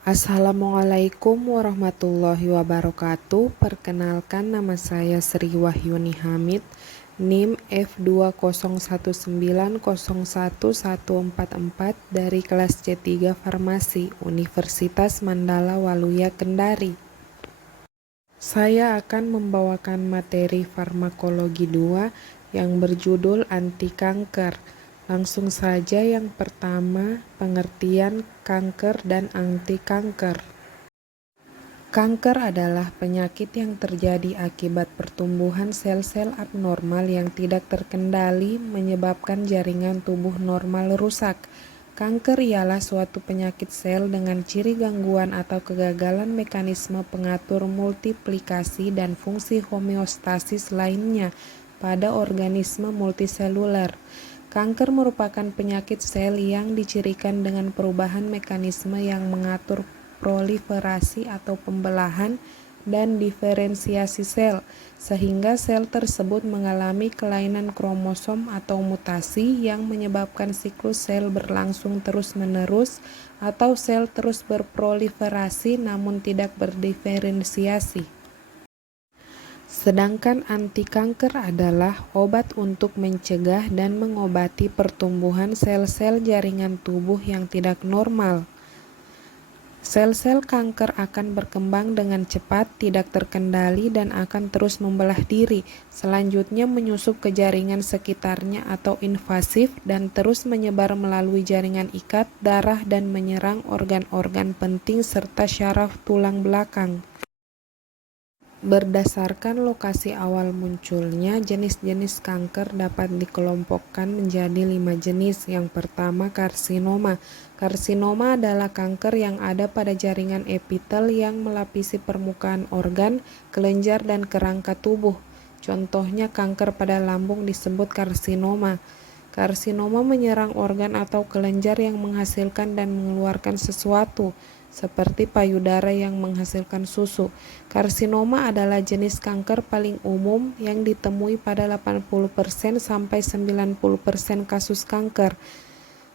Assalamualaikum warahmatullahi wabarakatuh. Perkenalkan, nama saya Sri Wahyuni Hamid, NIM F209011144 dari kelas C3 Farmasi, Universitas Mandala Waluya Kendari. Saya akan membawakan materi farmakologi 2 yang berjudul anti kanker. Langsung saja, yang pertama, pengertian kanker dan anti kanker. Kanker adalah penyakit yang terjadi akibat pertumbuhan sel-sel abnormal yang tidak terkendali menyebabkan jaringan tubuh normal rusak. Kanker ialah suatu penyakit sel dengan ciri gangguan atau kegagalan mekanisme pengatur multiplikasi dan fungsi homeostasis lainnya pada organisme multiseluler. Kanker merupakan penyakit sel yang dicirikan dengan perubahan mekanisme yang mengatur proliferasi atau pembelahan dan diferensiasi sel, sehingga sel tersebut mengalami kelainan kromosom atau mutasi yang menyebabkan siklus sel berlangsung terus-menerus atau sel terus berproliferasi namun tidak berdiferensiasi. Sedangkan anti kanker adalah obat untuk mencegah dan mengobati pertumbuhan sel-sel jaringan tubuh yang tidak normal. Sel-sel kanker akan berkembang dengan cepat, tidak terkendali, dan akan terus membelah diri. Selanjutnya menyusup ke jaringan sekitarnya atau invasif dan terus menyebar melalui jaringan ikat, darah, dan menyerang organ-organ penting serta syaraf tulang belakang. Berdasarkan lokasi awal munculnya, jenis-jenis kanker dapat dikelompokkan menjadi 5 jenis. Yang pertama, karsinoma. Karsinoma adalah kanker yang ada pada jaringan epitel yang melapisi permukaan organ, kelenjar, dan kerangka tubuh. Contohnya kanker pada lambung disebut karsinoma. Karsinoma menyerang organ atau kelenjar yang menghasilkan dan mengeluarkan sesuatu, seperti payudara yang menghasilkan susu. Karsinoma adalah jenis kanker paling umum yang ditemui pada 80% sampai 90% kasus kanker.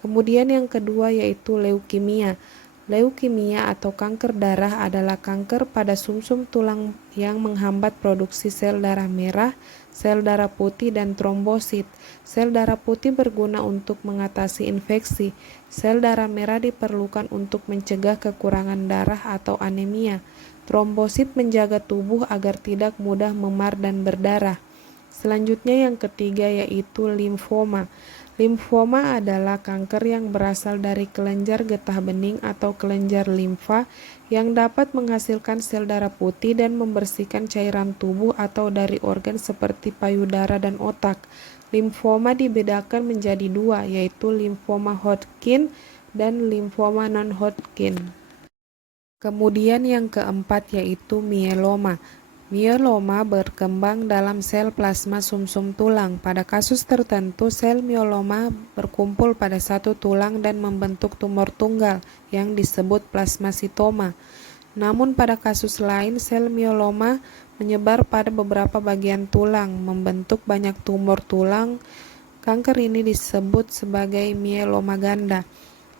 Kemudian yang kedua yaitu leukemia. Leukemia atau kanker darah adalah kanker pada sumsum tulang yang menghambat produksi sel darah merah, sel darah putih, dan trombosit. Sel darah putih berguna untuk mengatasi infeksi. Sel darah merah diperlukan untuk mencegah kekurangan darah atau anemia. Trombosit menjaga tubuh agar tidak mudah memar dan berdarah. Selanjutnya yang ketiga yaitu limfoma. Limfoma adalah kanker yang berasal dari kelenjar getah bening atau kelenjar limfa yang dapat menghasilkan sel darah putih dan membersihkan cairan tubuh atau dari organ seperti payudara dan otak. Limfoma dibedakan menjadi 2, yaitu limfoma Hodgkin dan limfoma non-Hodgkin. Kemudian yang keempat yaitu mieloma. Mieloma berkembang dalam sel plasma sumsum tulang. Pada kasus tertentu, sel mieloma berkumpul pada satu tulang dan membentuk tumor tunggal yang disebut plasmasitoma. Namun pada kasus lain, sel mieloma menyebar pada beberapa bagian tulang, membentuk banyak tumor tulang. Kanker ini disebut sebagai mieloma ganda.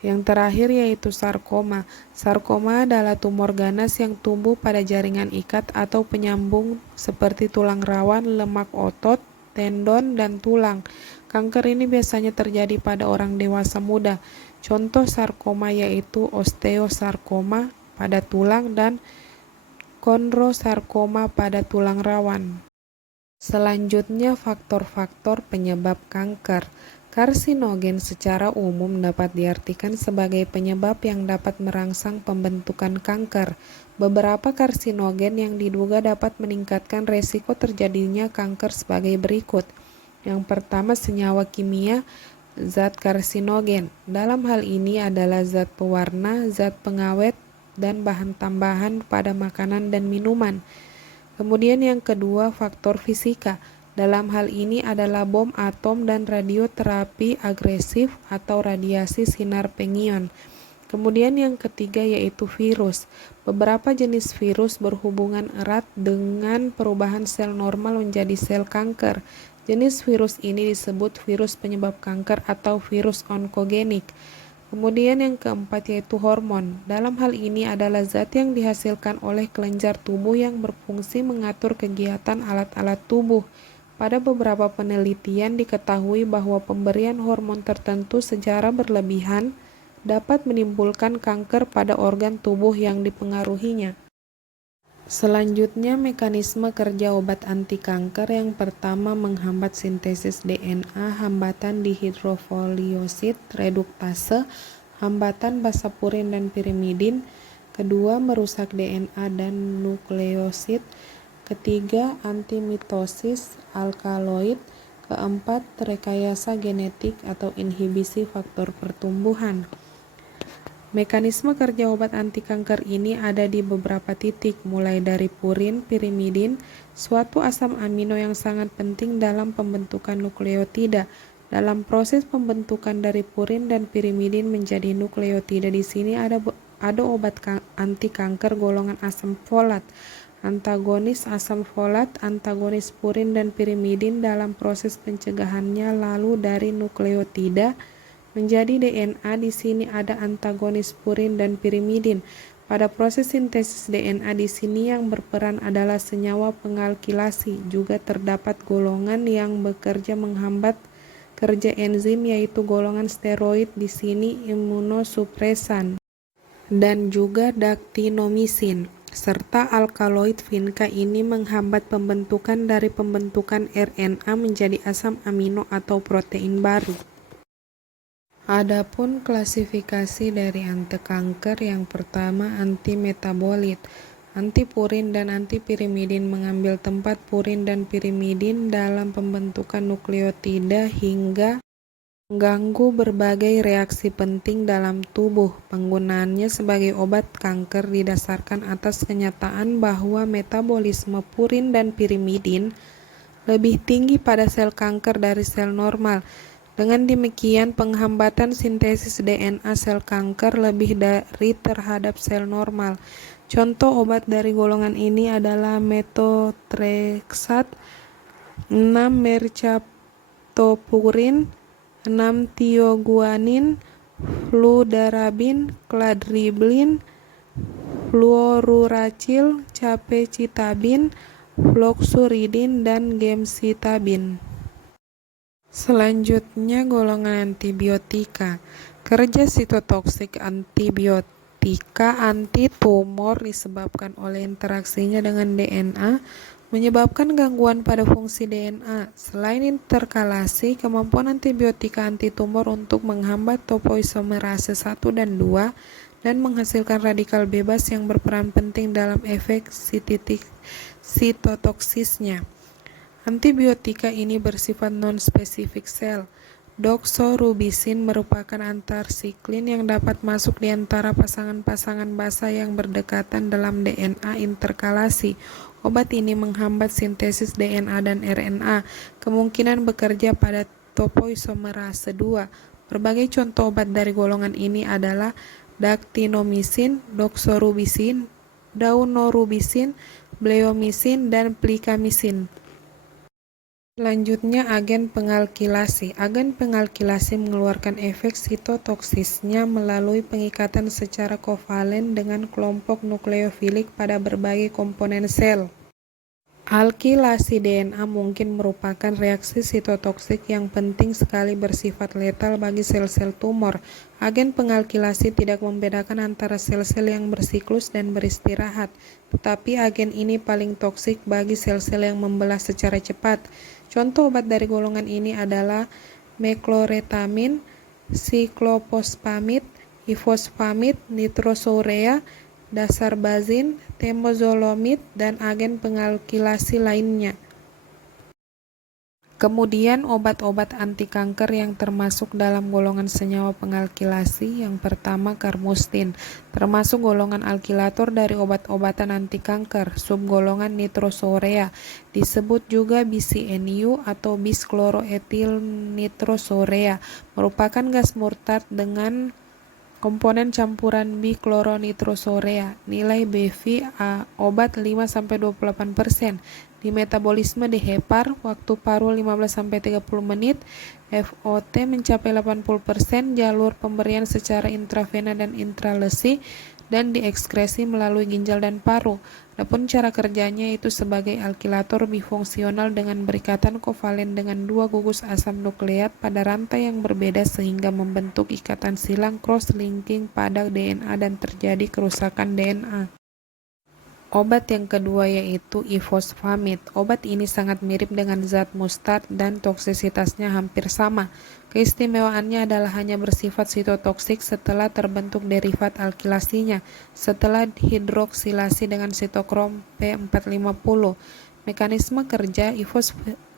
Yang terakhir yaitu sarkoma. Sarkoma adalah tumor ganas yang tumbuh pada jaringan ikat atau penyambung seperti tulang rawan, lemak otot, tendon, dan tulang. Kanker ini biasanya terjadi pada orang dewasa muda. Contoh sarkoma yaitu osteosarkoma pada tulang dan kondrosarkoma pada tulang rawan. Selanjutnya, faktor-faktor penyebab kanker. Karsinogen secara umum dapat diartikan sebagai penyebab yang dapat merangsang pembentukan kanker. Beberapa karsinogen yang diduga dapat meningkatkan resiko terjadinya kanker sebagai berikut. Yang pertama, senyawa kimia, zat karsinogen. Dalam hal ini adalah zat pewarna, zat pengawet, dan bahan tambahan pada makanan dan minuman. Kemudian yang kedua, faktor fisika. Dalam hal ini adalah bom atom dan radioterapi agresif atau radiasi sinar pengion. Kemudian yang ketiga yaitu virus. Beberapa jenis virus berhubungan erat dengan perubahan sel normal menjadi sel kanker. Jenis virus ini disebut virus penyebab kanker atau virus onkogenik. Kemudian yang keempat yaitu hormon. Dalam hal ini adalah zat yang dihasilkan oleh kelenjar tubuh yang berfungsi mengatur kegiatan alat-alat tubuh. Pada beberapa penelitian diketahui bahwa pemberian hormon tertentu secara berlebihan dapat menimbulkan kanker pada organ tubuh yang dipengaruhinya. Selanjutnya, mekanisme kerja obat anti kanker yang pertama menghambat sintesis DNA, hambatan dihidrofoliyosid reduktase, hambatan basa purin dan pirimidin. Kedua, merusak DNA dan nukleosid. Ketiga, antimitosis alkaloid. Keempat, rekayasa genetik atau inhibisi faktor pertumbuhan. Mekanisme kerja obat anti kanker ini ada di beberapa titik, mulai dari purin, pirimidin, suatu asam amino yang sangat penting dalam pembentukan nukleotida. Dalam proses pembentukan dari purin dan pirimidin menjadi nukleotida, di sini ada obat anti kanker golongan asam folat, antagonis asam folat, antagonis purin dan pirimidin dalam proses pencegahannya lalu dari nukleotida menjadi DNA. Di sini ada antagonis purin dan pirimidin. Pada proses sintesis DNA di sini yang berperan adalah senyawa pengalkilasi. Juga terdapat golongan yang bekerja menghambat kerja enzim yaitu golongan steroid, di sini imunosupresan, dan juga daktinomisin serta alkaloid vinca ini menghambat pembentukan dari pembentukan RNA menjadi asam amino atau protein baru. Adapun klasifikasi dari antikanker yang pertama antimetabolit. Antipurin dan antipirimidin mengambil tempat purin dan pirimidin dalam pembentukan nukleotida hingga mengganggu berbagai reaksi penting dalam tubuh. Penggunaannya sebagai obat kanker didasarkan atas kenyataan bahwa metabolisme purin dan pirimidin lebih tinggi pada sel kanker dari sel normal. Dengan demikian, penghambatan sintesis DNA sel kanker lebih dari terhadap sel normal. Contoh obat dari golongan ini adalah methotrexat, 6-mercaptopurin, 6-tioguanin, fludarabin, cladribin, fluoruracil, capecitabin, fluoxuridin, dan gemcitabin. Selanjutnya golongan antibiotika. Kerja sitotoksik antibiotika antitumor disebabkan oleh interaksinya dengan DNA, menyebabkan gangguan pada fungsi DNA. Selain interkalasi, kemampuan antibiotika antitumor untuk menghambat topoisomerase 1 dan 2 dan menghasilkan radikal bebas yang berperan penting dalam efek sitotoksisnya. Antibiotika ini bersifat non-spesifik sel. Doxorubicin merupakan antarsiklin yang dapat masuk di antara pasangan-pasangan basa yang berdekatan dalam DNA interkalasi. Obat ini menghambat sintesis DNA dan RNA, kemungkinan bekerja pada topoisomerase 2. Berbagai contoh obat dari golongan ini adalah daktinomisin, doxorubicin, daunorubicin, bleomycin, dan plicamycin. Selanjutnya, agen pengalkilasi. Agen pengalkilasi mengeluarkan efek sitotoksisnya melalui pengikatan secara kovalen dengan kelompok nukleofilik pada berbagai komponen sel. Alkilasi DNA mungkin merupakan reaksi sitotoksik yang penting sekali bersifat letal bagi sel-sel tumor. Agen pengalkilasi tidak membedakan antara sel-sel yang bersiklus dan beristirahat, tetapi agen ini paling toksik bagi sel-sel yang membelah secara cepat. Contoh obat dari golongan ini adalah mecloretamin, siklopospamid, ifosfamid, nitrosourea, dasarbazin, temozolomid, dan agen pengalkilasi lainnya. Kemudian obat-obat anti kanker yang termasuk dalam golongan senyawa pengalkilasi yang pertama carmustin, termasuk golongan alkilator dari obat-obatan anti kanker, subgolongan nitrosourea, disebut juga BCNU atau biskloroetil nitrosourea, merupakan gas murtad dengan Komponen campuran bikloronitrosurea. Nilai BV obat 5-28%. Di metabolisme di hepar, waktu paru 15-30 menit, FOT mencapai 80%, jalur pemberian secara intravena dan intralesi, dan diekskresi melalui ginjal dan paru. Adapun cara kerjanya itu sebagai alkilator bifungsional dengan berikatan kovalen dengan dua gugus asam nukleat pada rantai yang berbeda sehingga membentuk ikatan silang cross-linking pada DNA dan terjadi kerusakan DNA. Obat yang kedua yaitu ifosfamid. Obat ini sangat mirip dengan zat mustard dan toksisitasnya hampir sama. Keistimewaannya adalah hanya bersifat sitotoksik setelah terbentuk derivat alkilasinya, setelah hidroksilasi dengan sitokrom P450. Mekanisme kerja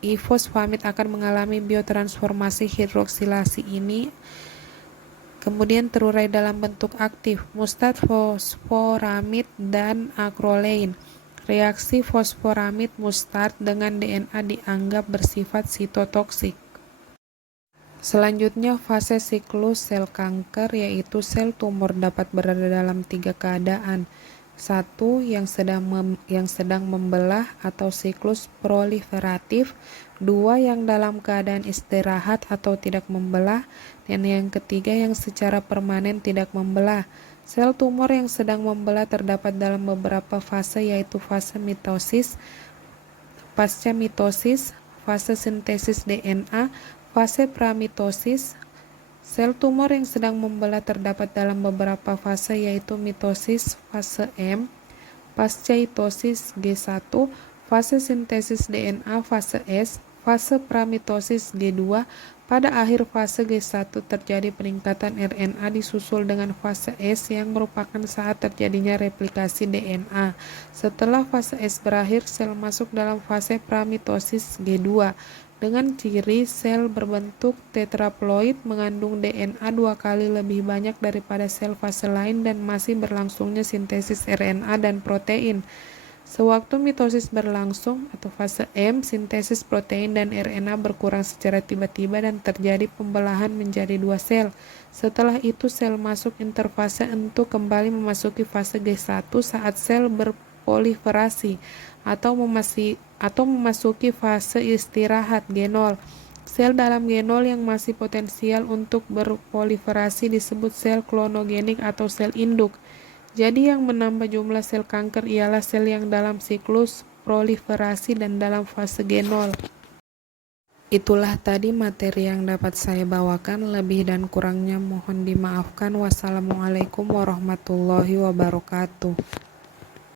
ifosfamid akan mengalami biotransformasi hidroksilasi ini kemudian terurai dalam bentuk aktif, mustard, fosforamid, dan akrolein. Reaksi fosforamid mustard dengan DNA dianggap bersifat sitotoksik. Selanjutnya, fase siklus sel kanker, yaitu sel tumor dapat berada dalam 3 keadaan. 1. Yang sedang membelah atau siklus proliferatif. 2. Yang dalam keadaan istirahat atau tidak membelah. Dan yang ketiga yang secara permanen tidak membelah. Sel tumor yang sedang membelah terdapat dalam beberapa fase, yaitu fase mitosis, pasca mitosis, fase sintesis DNA, fase pramitosis. Sel tumor yang sedang membelah terdapat dalam beberapa fase, yaitu mitosis fase M, pascaitosis G1, fase sintesis DNA fase S, fase pramitosis G2. Pada akhir fase G1 terjadi peningkatan RNA disusul dengan fase S yang merupakan saat terjadinya replikasi DNA. Setelah fase S berakhir, sel masuk dalam fase pramitosis G2 dengan ciri sel berbentuk tetraploid mengandung DNA 2 kali lebih banyak daripada sel fase lain dan masih berlangsungnya sintesis RNA dan protein. Sewaktu mitosis berlangsung atau fase M, sintesis protein dan RNA berkurang secara tiba-tiba dan terjadi pembelahan menjadi 2 sel. Setelah itu sel masuk interfase untuk kembali memasuki fase G1 saat sel berproliferasi atau memasuki fase istirahat G0. Sel dalam G0 yang masih potensial untuk berproliferasi disebut sel klonogenik atau sel induk. Jadi yang menambah jumlah sel kanker ialah sel yang dalam siklus proliferasi dan dalam fase G0. Itulah tadi materi yang dapat saya bawakan, lebih dan kurangnya mohon dimaafkan. Wassalamualaikum warahmatullahi wabarakatuh.